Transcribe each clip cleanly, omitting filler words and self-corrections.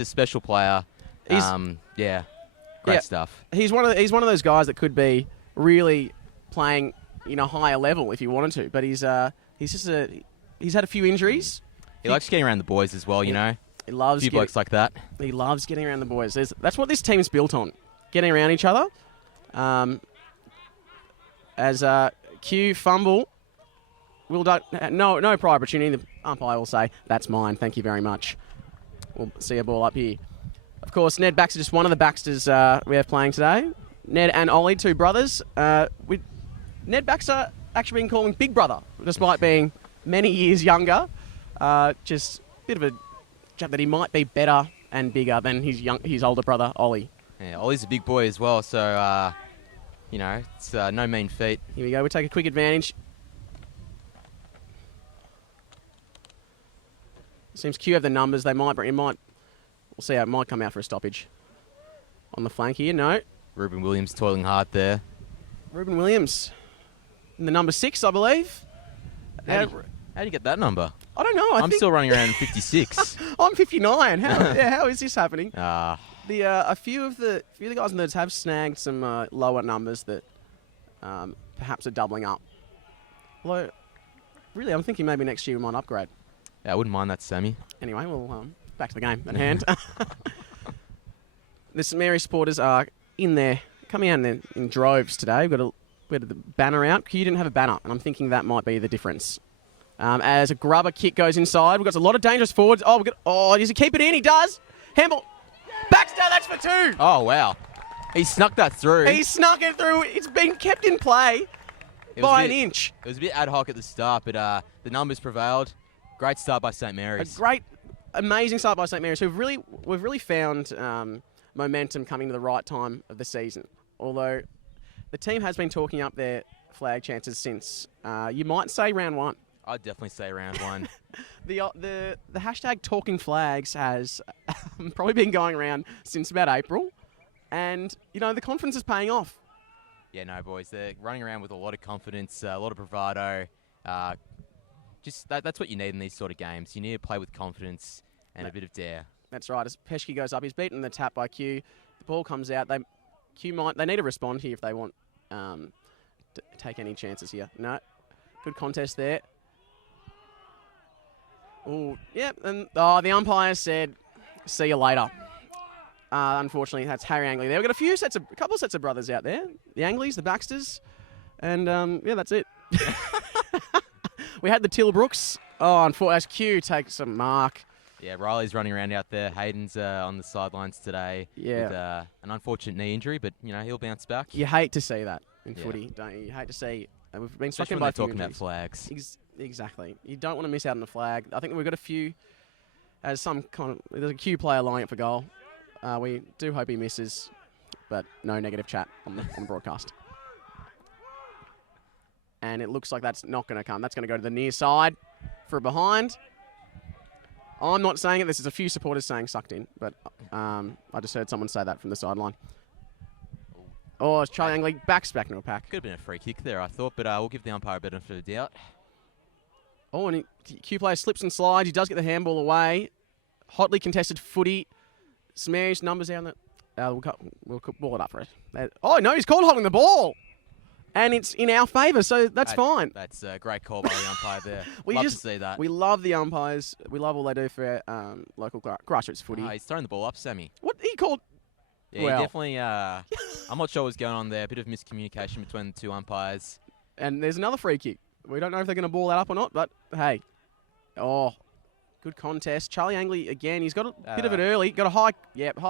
a special player. He's- Great Yeah. stuff. He's one of those guys that could be really playing a higher level if he wanted to, but he's had a few injuries. He likes getting around the boys as well, you know. He A loves few blokes like that. he loves getting around the boys. That's what this team's built on, getting around each other. As Q fumble, no prior opportunity. The umpire will say, "That's mine. Thank you very much." We'll see a ball up here. Of course, Ned Baxter, just one of the Baxters we have playing today. Ned and Ollie, two brothers. Ned Baxter actually been calling Big Brother, despite being many years younger. Just a bit of a jab that he might be better and bigger than his older brother, Ollie. Yeah, Ollie's a big boy as well, so, it's no mean feat. Here we go. We take a quick advantage. Seems Q have the numbers. We'll see how it might come out for a stoppage. On the flank here, no. Ruben Williams toiling hard there. Ruben Williams. In the number 6, I believe. How do you get that number? I don't know. I'm still running around 56. I'm 59. How is this happening? Ah, A few of the guys in the have snagged some lower numbers that perhaps are doubling up. Although, really, I'm thinking maybe next year we might upgrade. yeah, I wouldn't mind that, Sammy. Anyway, we'll back to the game at hand. The St Mary supporters are in there, coming out in droves today. We had the banner out. You didn't have a banner, and I'm thinking that might be the difference. As a grubber kick goes inside, we've got a lot of dangerous forwards. Does he keep it in? He does. Handball. Baxter, that's for 2. Oh, wow. He snuck that through. He snuck it through. It's been kept in play by an inch. It was a bit ad hoc at the start, but the numbers prevailed. Great start by St A Mary's. great, amazing start by St Mary's. So we've really found momentum coming to the right time of the season. Although the team has been talking up their flag chances since, you might say, round 1. I'd definitely say round 1. The hashtag talking flags has probably been going around since about April. And, the confidence is paying off. Yeah, no, boys. They're running around with a lot of confidence, a lot of bravado. That's what you need in these sort of games. You need to play with confidence and a bit of dare. That's right. As Peschke goes up, he's beaten the tap by Q. The ball comes out. They need to respond here if they want to take any chances here. No. Good contest there. Oh, yeah. And the umpire said, "See you later." Unfortunately, that's Harry Angley there. We've got a couple of sets of brothers out there. The Angleys, the Baxters, and that's it. We had the Tilbrooks. Oh, unfortunately, as Q takes a mark. Yeah, Riley's running around out there. Hayden's on the sidelines today with an unfortunate knee injury, but, he'll bounce back. You hate to see that in footy, don't you? You hate to see. We've been stuck Especially in when both they're talking about injuries. flags. Exactly. You don't want to miss out on the flag. I think we've got a few, there's a Q player lining up for goal. We do hope he misses, but no negative chat on the broadcast. And it looks like that's not going to come. That's going to go to the near side for a behind. I'm not saying it. This is a few supporters saying sucked in, but I just heard someone say that from the sideline. Oh, it's Charlie Angley back into a pack. Could have been a free kick there, I thought, but we'll give the umpire a benefit of the doubt. Oh, and Q player slips and slides. He does get the handball away. Hotly contested footy. Smash numbers down the. We'll ball it up for it. Oh no, he's called holding the ball, and it's in our favour, so that's fine. That's a great call by the umpire there. We Love to see that. We love the umpires. We love all they do for local grassroots footy. He's throwing the ball up, Sammy. What he called? Yeah, Well. he definitely. I'm not sure what's going on there. A bit of miscommunication between the two umpires. And there's another free kick. We don't know if they're going to ball that up or not, but hey, good contest. Charlie Angley again. He's got a bit of it early. Got a high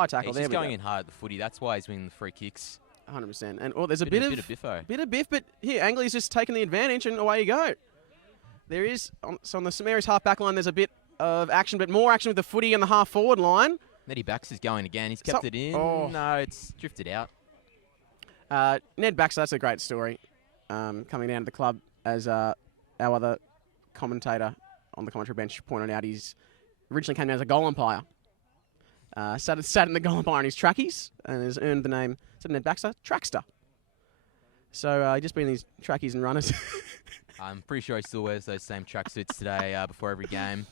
tackle. He's there just going in hard at the footy. That's why he's winning the free kicks. 100%. And there's a bit bit of biffo. Bit of biff, but here Angley's just taking the advantage, and away you go. There is on the St Mary's half back line. There's a bit of action, but more action with the footy on the half forward line. Nettie Baxter's going again. He's kept it in. No, it's drifted out. Ned Baxter, that's a great story. Coming down to the club, as our other commentator on the commentary bench pointed out, he's originally came down as a goal umpire. Sat in the goal umpire in his trackies and has earned the name, Ned Baxter, Trackster. So just been in these trackies and runners. I'm pretty sure he still wears those same tracksuits today before every game.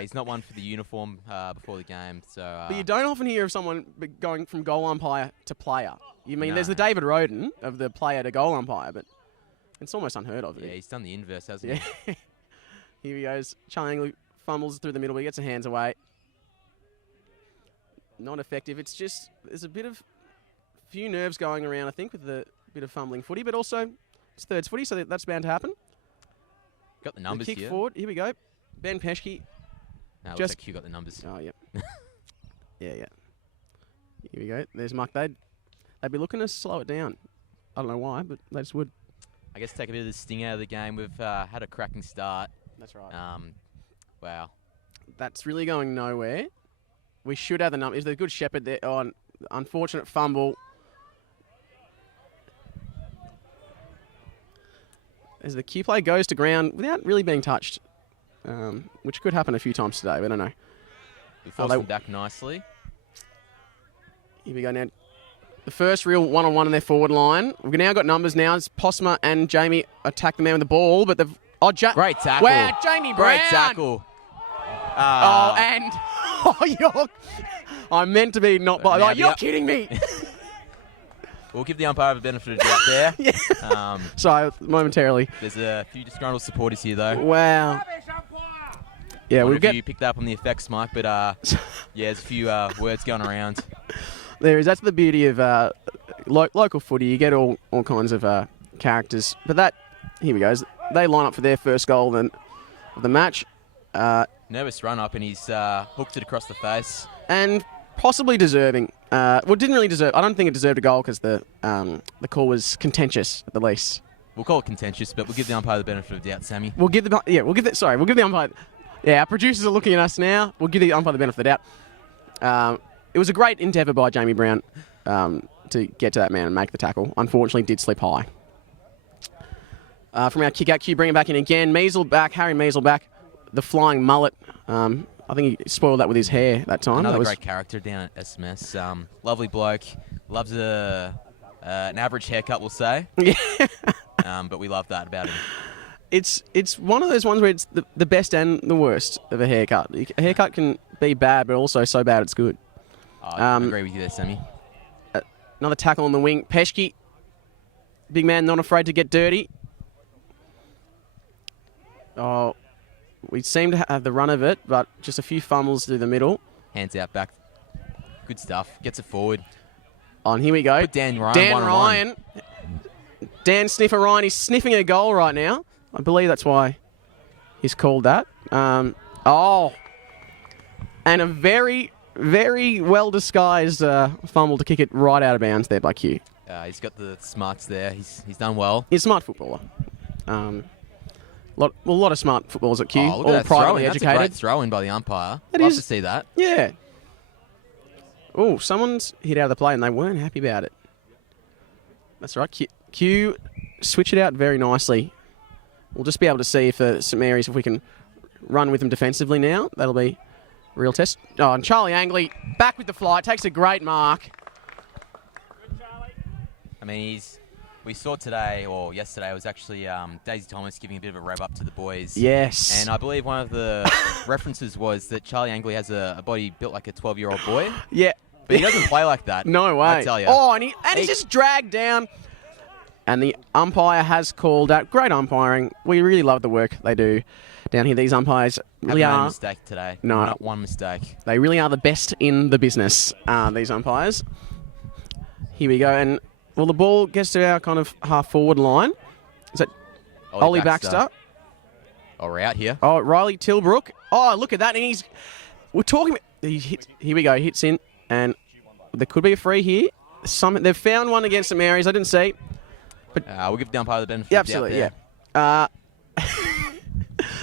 He's not one for the uniform before the game. So, but you don't often hear of someone going from goal umpire to player. You mean there's the David Roden of the player to goal umpire, but it's almost unheard of. Yeah, he's done the inverse, hasn't he? Here he goes. Charlie Angley fumbles through the middle, but he gets his hands away. Not effective. It's just there's a few nerves going around, I think, with the bit of fumbling footy, but also it's thirds footy, so that's bound to happen. Got the numbers kick here. Forward. Here we go. Ben Peschke. No, looks like you got the numbers. Oh, yeah. yeah. Here we go. There's Mark. They'd be looking to slow it down. I don't know why, but they just would. I guess take a bit of the sting out of the game. We've had a cracking start. That's right. Wow. That's really going nowhere. We should have the numbers. Is there a good shepherd there? Oh, unfortunate fumble. As the cue play goes to ground without really being touched, which could happen a few times today. We don't know. We forced them back nicely. Here we go now. The first real one-on-one in their forward line. We've now got numbers now. It's Posma and Jamie attack the man with the ball, but they've... Great tackle. Wow, Jamie Brown. Great tackle. I meant to be not... you're kidding me. We'll give the umpire a benefit of the doubt there. Yeah. Sorry, momentarily. There's a few disgruntled supporters here, though. Wow. Yeah, we'll get... You picked up on the effects, Mike, but there's a few words going around. There is. That's the beauty of local footy. You get all kinds of characters. But here we go. They line up for their first goal of the match. Nervous run up, and he's hooked it across the face. And possibly deserving. Didn't really deserve. I don't think it deserved a goal because the call was contentious at the least. We'll call it contentious, but we'll give the umpire the benefit of the doubt, Sammy. We'll give the umpire. Yeah, our producers are looking at us now. We'll give the umpire the benefit of the doubt. It was a great endeavour by Jamie Brown to get to that man and make the tackle. Unfortunately, did slip high. From our kick-out cue, bring it back in again. Harry Measle back. The flying mullet. I think he spoiled that with his hair that time. Another great character down at SMS. Lovely bloke. Loves an average haircut, we'll say. Yeah. But we love that about him. It's one of those ones where it's the best and the worst of a haircut. A haircut can be bad, but also so bad it's good. I agree with you there, Sammy. Another tackle on the wing. Peschke. Big man, not afraid to get dirty. Oh, we seem to have the run of it, but just a few fumbles through the middle. Hands out back. Good stuff. Gets it forward. On here we go. Put Dan Ryan. Dan Sniffer Ryan. He's sniffing a goal right now. I believe that's why he's called that. And a very, very well disguised fumble to kick it right out of bounds there by Q. He's got the smarts there. He's done well. He's a smart footballer. A lot of smart footballers at Q, all privately educated. That's a great throw-in by the umpire. Love to see that. Yeah. Oh, someone's hit out of the play and they weren't happy about it. That's right. Q switch it out very nicely. We'll just be able to see if St Mary's, if we can run with them defensively now. That'll be a real test. Oh, and Charlie Angley back with the fly. Takes a great mark. Good, Charlie. I mean, we saw today, or yesterday, it was actually Daisy Thomas giving a bit of a rev up to the boys. Yes. And I believe one of the references was that Charlie Angley has a body built like a 12-year-old boy. Yeah. But he doesn't play like that. No way. I tell you. Oh, and he's just dragged down. And the umpire has called out. Great umpiring. We really love the work they do down here. These umpires really Haven't made are... a mistake today. No. Not one mistake. They really are the best in the business, these umpires. Here we go. And, well, the ball gets to our kind of half-forward line. Is that Ollie Baxter? Oh, we're out here. Oh, Riley Tilbrook. Oh, look at that. And we're talking... Here we go. He hits in. And there could be a free here. They've found one against St Mary's. I didn't see. But we'll give the umpire the benefit of the doubt there. Yeah.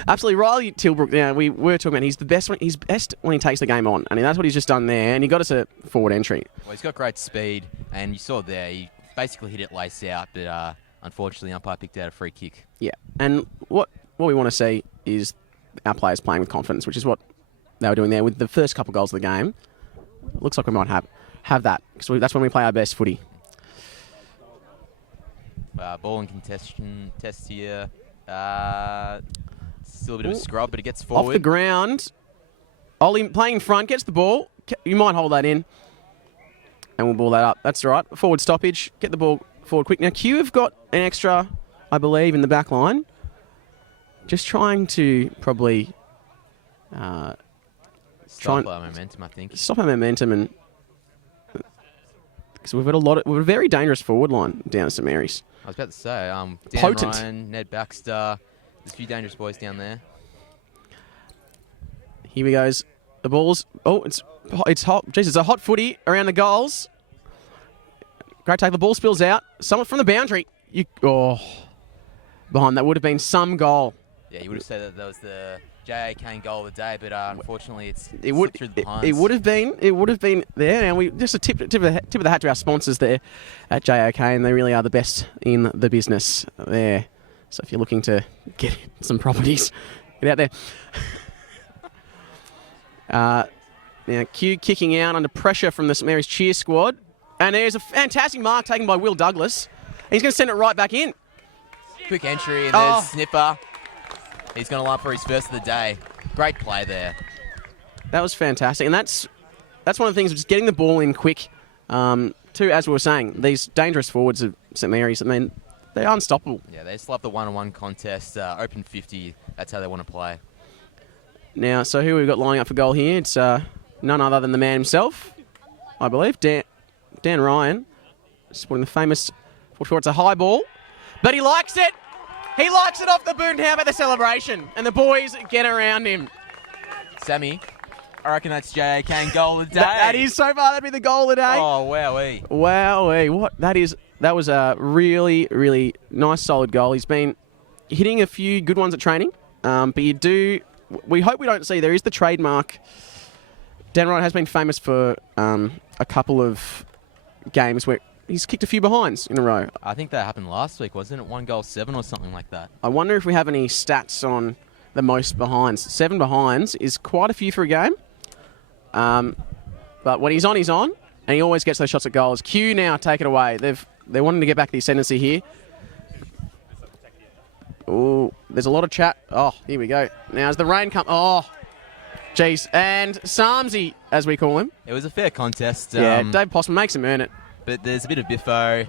Absolutely. Riley Tilbrook, we were talking about he's best when he takes the game on. And that's what he's just done there. And he got us a forward entry. Well, he's got great speed. And you saw there, he basically hit it lace out. But unfortunately, the umpire picked out a free kick. Yeah. And what we want to see is our players playing with confidence, which is what they were doing there with the first couple of goals of the game. Looks like we might have that. Because that's when we play our best footy. Ball and contestation test here. Still a bit of a scrub, but it gets forward. Off the ground. Ollie playing in front, gets the ball. You might hold that in. And we'll ball that up. That's all right. Forward stoppage. Get the ball forward quick. Now, Q have got an extra, I believe, in the back line. Just trying to probably... Stop our momentum, I think. Stop our momentum, and because we've got a very dangerous forward line down at St Mary's. I was about to say, Dan Potent. Ryan, Ned Baxter, there's a few dangerous boys down there. Here we goes. The ball's it's hot. Jeez, it's a hot footy around the goals. Great take. The ball spills out. Someone from the boundary. Behind that would have been some goal. Yeah, you would have said that was the J.A. Kane goal of the day, but unfortunately it would through the behinds. It would have been there. Now we just a tip of the hat to our sponsors there at J.A. Kane. They really are the best in the business there. So if you're looking to get some properties, get out there. Now Q kicking out under pressure from the St Mary's cheer squad, and there's a fantastic mark taken by Will Douglas. He's going to send it right back in. Quick entry, and there's Snipper. He's going to line for his first of the day. Great play there. That was fantastic. And that's one of the things, just getting the ball in quick. As we were saying, these dangerous forwards of St Mary's, I mean, they're unstoppable. Yeah, they just love the one-on-one contest. Open 50, that's how they want to play. Now, so who we've got lining up for goal here? It's none other than the man himself, I believe, Dan Ryan. Just putting the famous foot forward. It's a high ball, but he likes it. He likes it off the boot, and how about the celebration? And the boys get around him. Sammy, I reckon that's J.A. Kane goal of the day. That is so far. That'd be the goal of the day. Oh, wowee. Wowee. What? That was a really, really nice, solid goal. He's been hitting a few good ones at training, but we hope we don't see. There is the trademark. Dan Ryan has been famous for a couple of games where he's kicked a few behinds in a row. I think that happened last week, wasn't it? 1 goal 7 or something like that. I wonder if we have any stats on the most behinds. 7 behinds is quite a few for a game. But when he's on, and he always gets those shots at goals. Q now take it away. They're wanting to get back the ascendancy here. Oh, there's a lot of chat. Oh, here we go. Now as the rain comes. Oh, jeez. And Samsey, as we call him. It was a fair contest. Yeah, Dave Possum makes him earn it. But there's a bit of biffo.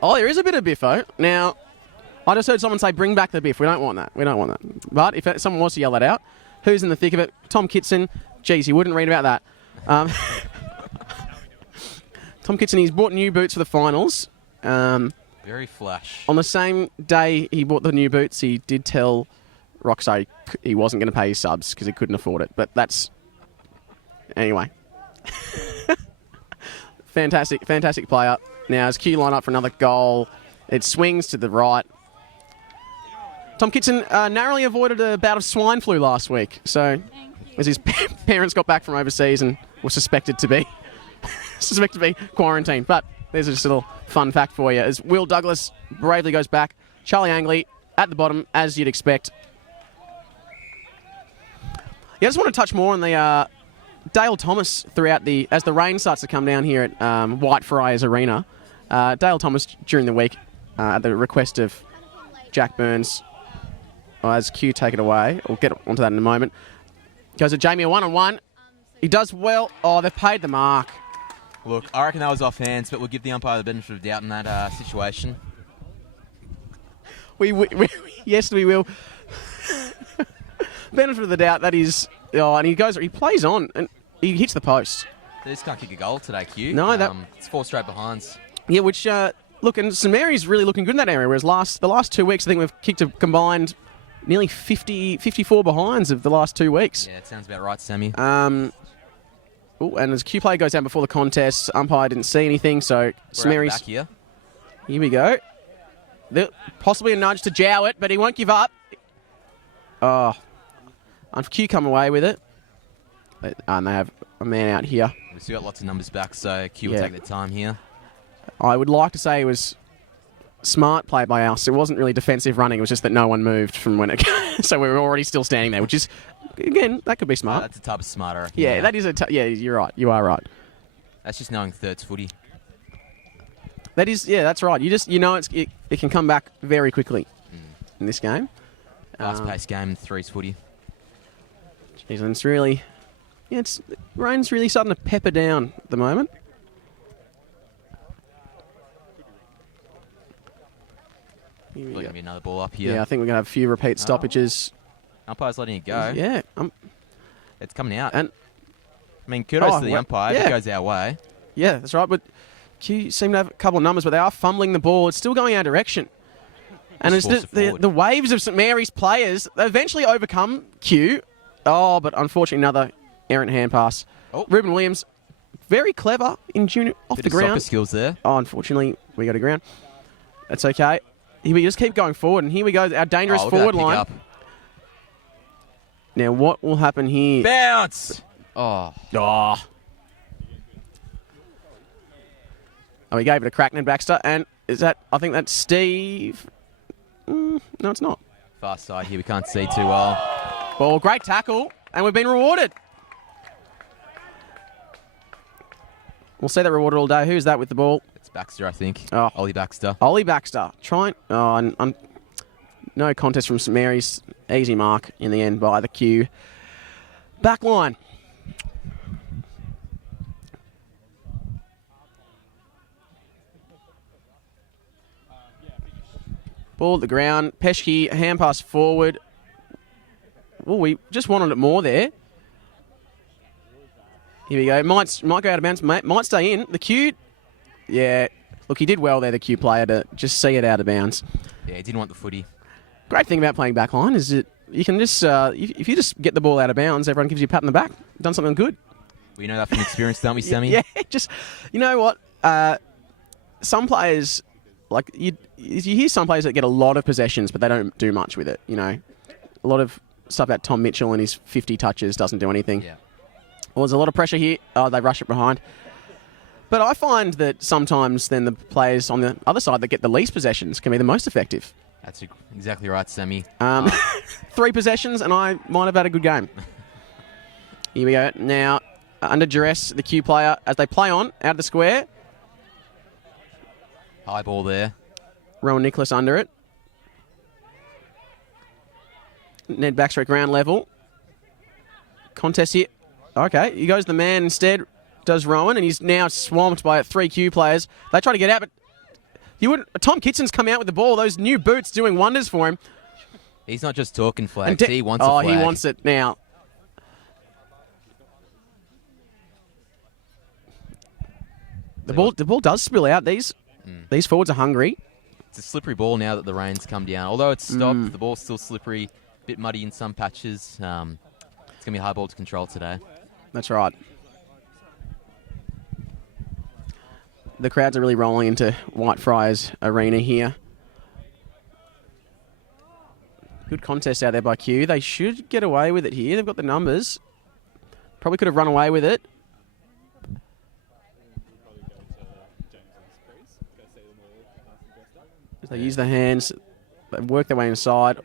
Oh, there is a bit of biffo. Now, I just heard someone say, bring back the biff. We don't want that. But if someone wants to yell that out, who's in the thick of it? Tom Kitson. Geez, you wouldn't read about that. Tom Kitson, he's bought new boots for the finals. Very flash. On the same day he bought the new boots, he did tell Roxo he wasn't going to pay his subs because he couldn't afford it. But that's... Anyway. Fantastic player. Now, as Q line up for another goal, it swings to the right. Tom Kitson narrowly avoided a bout of swine flu last week. So, as his parents got back from overseas and were suspected to be quarantined. But there's just a little fun fact for you. As Will Douglas bravely goes back, Charlie Angley at the bottom, as you'd expect. Yeah, I just want to touch more on the Dale Thomas as the rain starts to come down here at Whitefriars Arena. Dale Thomas during the week, at the request of Jack Burns, as Q take it away. We'll get onto that in a moment. Goes to Jamie, a one-on-one. He does well. Oh, they've paid the mark. Look, I reckon that was off hands, but we'll give the umpire the benefit of doubt in that situation. Yes, we will. Benefit of the doubt, that is... Oh, and he plays on, and he hits the post. They just can't kick a goal today, Q. No, it's 4 straight behinds. Yeah, which, look, and St Mary's really looking good in that area, whereas the last 2 weeks, I think we've kicked a combined nearly 54 behinds of the last 2 weeks. Yeah, it sounds about right, Sammy. And as Q play goes down before the contest, umpire didn't see anything, so St Mary's... back here. Here we go. Possibly a nudge to Jowett, but he won't give up. Oh... And Q come away with it. And they have a man out here. We've still got lots of numbers back, so Q will take their time here. I would like to say it was smart play by us. It wasn't really defensive running. It was just that no one moved from when it... So we were already still standing there, which is, again, that could be smart. That's a type of smarter. Yeah, that is yeah, you're right. You are right. That's just knowing thirds footy. That is, yeah, that's right. You know it can come back very quickly in this game. Fast-paced game, threes footy. Jeez, and it's really Yeah, rain's really starting to pepper down at the moment. Here we Going go. to be another ball up here. Yeah, I think we're going to have a few repeat stoppages. Umpire's letting it go. Yeah. It's coming out. And I mean, kudos to the umpire if it goes our way. Yeah, that's right. But Q seem to have a couple of numbers, but they are fumbling the ball. It's still going our direction. And it's the waves of St Mary's players, they eventually overcome Q. Oh, but unfortunately, another errant hand pass. Oh. Ruben Williams, very clever in junior off Bit the of ground. soccer skills there. Oh, unfortunately, we got to ground. That's okay. We just keep going forward, and here we go, our dangerous forward line. Up. Now, what will happen here? Bounce! Oh. Oh, we gave it a crack, Ned Baxter, and is that, I think that's Steve. No, it's not. Far side here, we can't see too well. Ball, great tackle, and we've been rewarded. We'll see that rewarded all day. Who's that with the ball? It's Baxter, I think. Oh. Ollie Baxter. Ollie Baxter. No contest from St Mary's. Easy mark in the end by the Q. Back line. Ball at the ground. Peschke, hand pass forward. Well, we just wanted it more there. Here we go. Might go out of bounds. Might stay in. The Q. Yeah. Look, he did well there, the Q player, to just see it out of bounds. Yeah, he didn't want the footy. Great thing about playing backline is that you can just, if you just get the ball out of bounds, everyone gives you a pat on the back. Done something good. We know that from experience, don't we, Sammy? Yeah, just, you know what? Some players, like, you hear some players that get a lot of possessions, but they don't do much with it, you know. A lot of stuff about Tom Mitchell and his 50 touches doesn't do anything. Yeah. Well, there's a lot of pressure here. Oh, they rush it behind. But I find that sometimes then the players on the other side that get the least possessions can be the most effective. That's exactly right, Sammy. 3 possessions, and I might have had a good game. Here we go. Now, under duress, the Q player, as they play on, out of the square. High ball there. Rowan Nicholas under it. Ned Baxter at ground level. Contest here. Okay, he goes the man instead, does Rowan, and he's now swamped by 3 Q players. They try to get out, but Tom Kitson's come out with the ball. Those new boots doing wonders for him. He's not just talking flags. He wants a flag. Oh, he wants it now. The ball does spill out. These forwards are hungry. It's a slippery ball now that the rain's come down. Although it's stopped, the ball's still slippery, a bit muddy in some patches. It's going to be high ball to control today. That's right. The crowds are really rolling into Whitefriars Arena here. Good contest out there by Q. They should get away with it here. They've got the numbers. Probably could have run away with it. They use the hands. They work their way inside.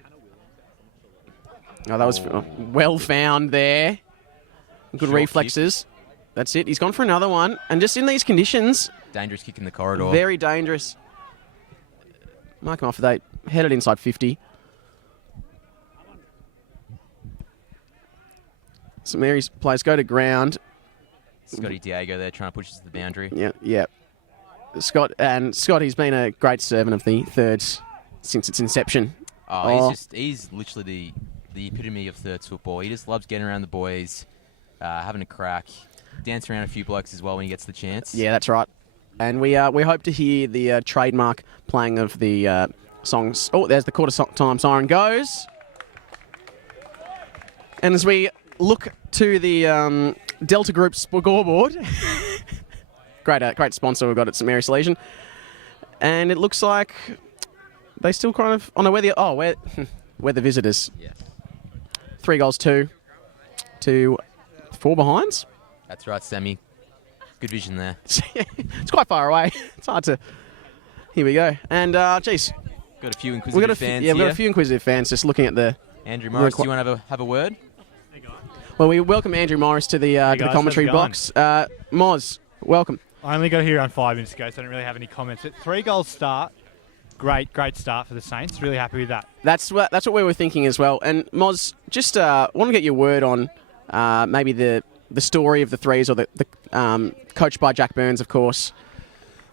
Oh, that was well found there. Good Short reflexes. That's it. He's gone for another one. And just in these conditions, Dangerous kick in the corridor. very dangerous. Mark him off. They headed inside 50. St Mary's players go to ground. Scotty Diego there trying to push us to the boundary. Yeah. Scott, he's been a great servant of the Thirds since its inception. He's literally the epitome of Thirds football. He just loves getting around the boys, having a crack, dancing around a few blokes as well when he gets the chance. Yeah, that's right. And we hope to hear the trademark playing of the songs. Oh, there's the quarter time siren goes. And as we look to the Delta Group scoreboard, great sponsor we've got at St Mary's Salesian, and it looks like they still kind of we're the visitors. Yeah. 3 goals, 2 to 4 behinds. That's right, Sammy. Good vision there. It's quite far away. It's hard to. Here we go. And geez, got a few inquisitive fans here. We've got a few inquisitive fans just looking at the. Andrew Morris, do you want to have a word? Well, we welcome Andrew Morris to the commentary box. Moz, welcome. I only got here on 5 minutes ago, so I don't really have any comments. 3 goals start. Great start for the Saints. Really happy with that. That's what we were thinking as well. And Moz, just want to get your word on maybe the the story of the threes, or the coached by Jack Burns, of course.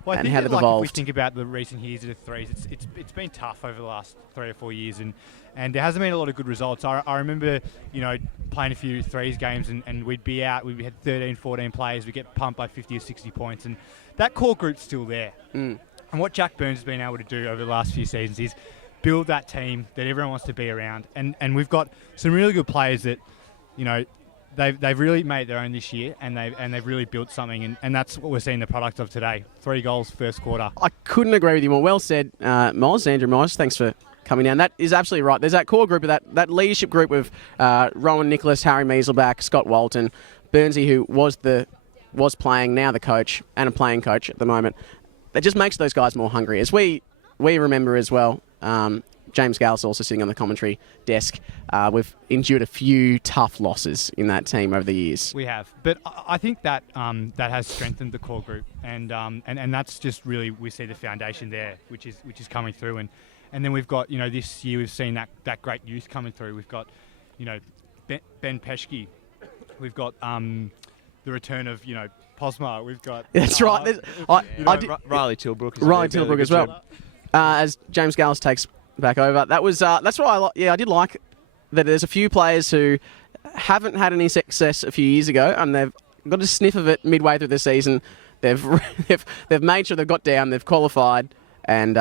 Well, I and think how that, they've like, if we evolved. think about the recent years of the threes, it's been tough over the last 3 or 4 years, and there hasn't been a lot of good results. I remember, playing a few threes games, and we'd be out. We had 13, 14 players. We get pumped by 50 or 60 points, and that core group's still there. And what Jack Burns has been able to do over the last few seasons is build that team that everyone wants to be around, and we've got some really good players that, They've really made their own this year, and they've really built something, and that's what we're seeing the product of today. 3 goals first quarter. I couldn't agree with you more. Well said, Moz, Andrew Moz. Thanks for coming down. That is absolutely right. There's that core group of that leadership group of Rowan Nicholas, Harry Measelback, Scott Walton, Burnsy, who was playing, now the coach, and a playing coach at the moment. That just makes those guys more hungry. As we remember as well, James Gallus also sitting on the commentary desk. We've endured a few tough losses in that team over the years. We have, but I think that that has strengthened the core group, and that's just really, we see the foundation there, which is coming through, and then we've got, this year we've seen that great youth coming through. We've got, Ben Peschke, we've got the return of Posma, we've got That's right. Riley Tilbrook. Riley Tilbrook as well. As James Gallus takes back over. That was that's why I did like that. There's a few players who haven't had any success a few years ago, and they've got a sniff of it midway through the season. They've made sure they've got down, they've qualified, and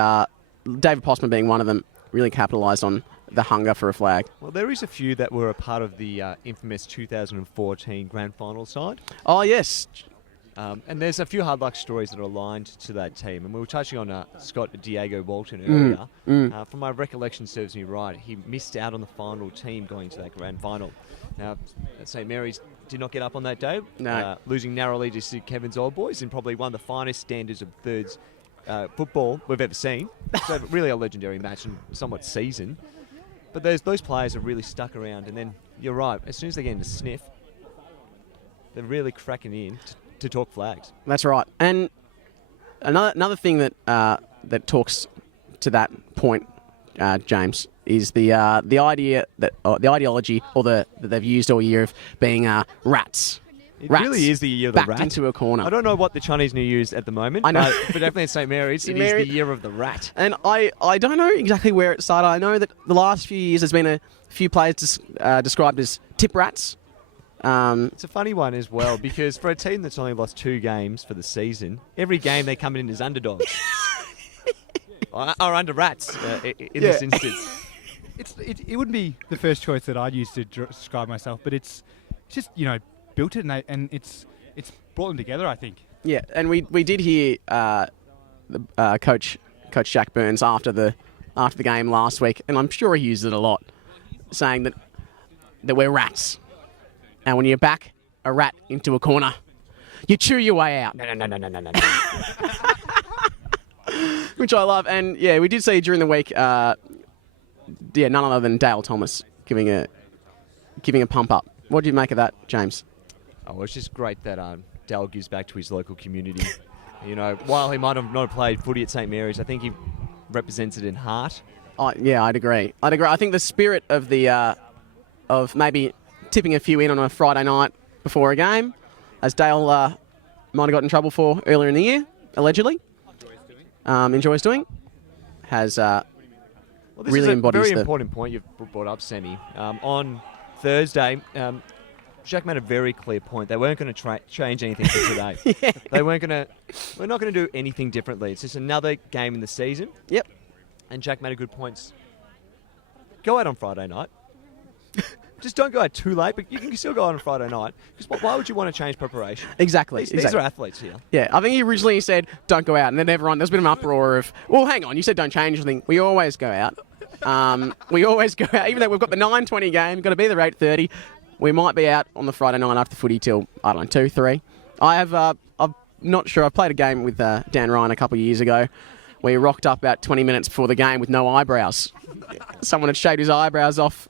David Posma being one of them really capitalised on the hunger for a flag. Well, there is a few that were a part of the infamous 2014 grand final side. Oh yes. And there's a few hard luck stories that are aligned to that team. And we were touching on Scott Diego Walton earlier. From my recollection serves me right, he missed out on the final team going to that grand final. Now, St Mary's did not get up on that day, losing narrowly to Sid Kevin's Old Boys in probably one of the finest standards of thirds football we've ever seen. So really a legendary match and somewhat season. But those players have really stuck around. And then, you're right, as soon as they get into sniff, they're really cracking in to talk flags. That's right. And another thing that that talks to that point, James, is the idea that the ideology that they've used all year of being rats. It Rats really is the year of the backed rat. into a corner. I don't know what the Chinese New Year's at the moment. I know. But definitely at St Mary's, it is the year of the rat. And I don't know exactly where it started. I know that the last few years there's been a few players described as tip rats. It's a funny one as well, because for a team that's only lost 2 games for the season, every game they come in as underdogs. or under rats in this instance. It wouldn't be the first choice that I'd use to describe myself, but it's just, built it, and it's brought them together, I think. Yeah, and we did hear Coach Jack Burns after the game last week, and I'm sure he used it a lot, saying that we're rats. And when you back a rat into a corner, you chew your way out. No. Which I love. And, yeah, we did see during the week, none other than Dale Thomas giving a pump up. What do you make of that, James? Oh, it's just great that Dale gives back to his local community. While he might have not played footy at St Mary's, I think he represents it in heart. Yeah, I'd agree. I think the spirit of of maybe tipping a few in on a Friday night before a game, as Dale might have got in trouble for earlier in the year, allegedly. Enjoys doing. Has really embodies this is a very important point you've brought up, Semi. On Thursday, Jack made a very clear point. They weren't going to change anything for today. Yeah. We're not going to do anything differently. It's just another game in the season. Yep. And Jack made a good point. Go out on Friday night. Just don't go out too late, but you can still go out on Friday night. Because why would you want to change prepreparation? Exactly. These are athletes here. Yeah, I think he originally said don't go out, and then there's been an uproar of, well, hang on, you said don't change anything. We always go out. Even though we've got the 9:20 game, we've got to be there 8:30. We might be out on the Friday night after footy till, 2, 3. I'm not sure. I played a game with Dan Ryan a couple of years ago. We rocked up about 20 minutes before the game with no eyebrows. Someone had shaved his eyebrows off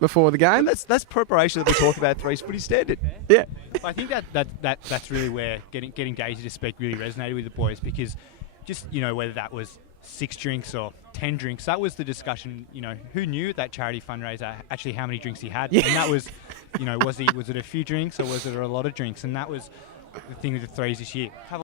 before the game. That's preparation that we talk about at Three's Footy Standard. Yeah. I think that's really where getting Daisy to speak really resonated with the boys, because just, whether that was 6 drinks or 10 drinks. That was the discussion. You know, who knew at that charity fundraiser actually how many drinks he had? Yeah. And that was, you know, was it a few drinks or was it a lot of drinks? And that was the thing with the threes this year. Have